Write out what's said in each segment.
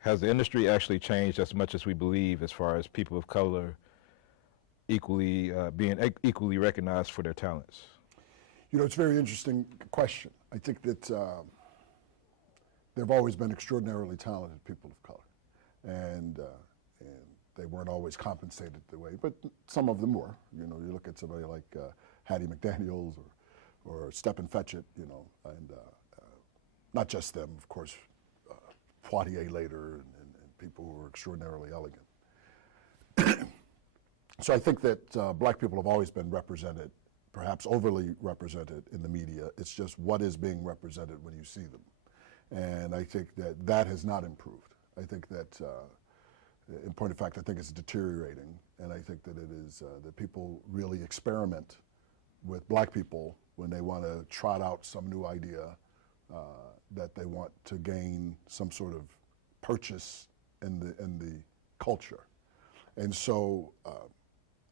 Has the industry actually changed as much as we believe, as far as people of color equally being equally recognized for their talents? You know, it's a very interesting question. I think that there have always been extraordinarily talented people of color, and they weren't always compensated the way, but some of them were. You know, you look at somebody like Hattie McDaniels or Stepin Fetchit, you know, and not just them, of course, Poitier later, and people who were extraordinarily elegant. So I think that black people have always been represented, perhaps overly represented in the media. It's just what is being represented when you see them. And I think that that has not improved. I think that, in point of fact, I think it's deteriorating. And I think that it is, that people really experiment with black people when they want to trot out some new idea that they want to gain some sort of purchase in the culture. And so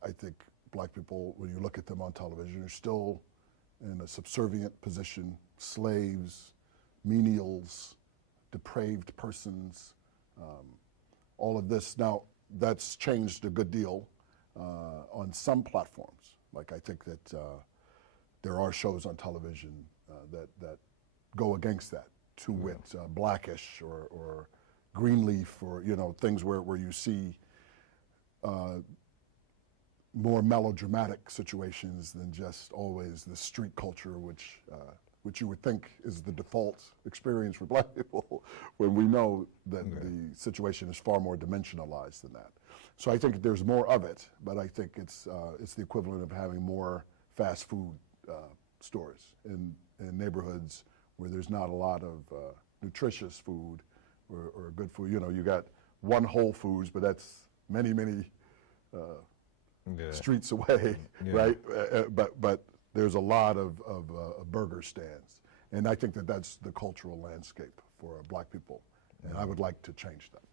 I think black people, when you look at them on television, are still in a subservient position, slaves, menials, depraved persons, all of this. Now, that's changed a good deal on some platforms. Like, I think that there are shows on television that go against that, to wit, Black-ish or Greenleaf, or, you know, things where you see more melodramatic situations than just always the street culture, which you would think is the default experience for black people, when we know that the situation is far more dimensionalized than that. So I think there's more of it, but I think it's the equivalent of having more fast food stores in neighborhoods where there's not a lot of nutritious food or good food. You know, you got one Whole Foods, but that's many streets away, right? But there's a lot of burger stands. And I think that that's the cultural landscape for black people. And I would like to change that.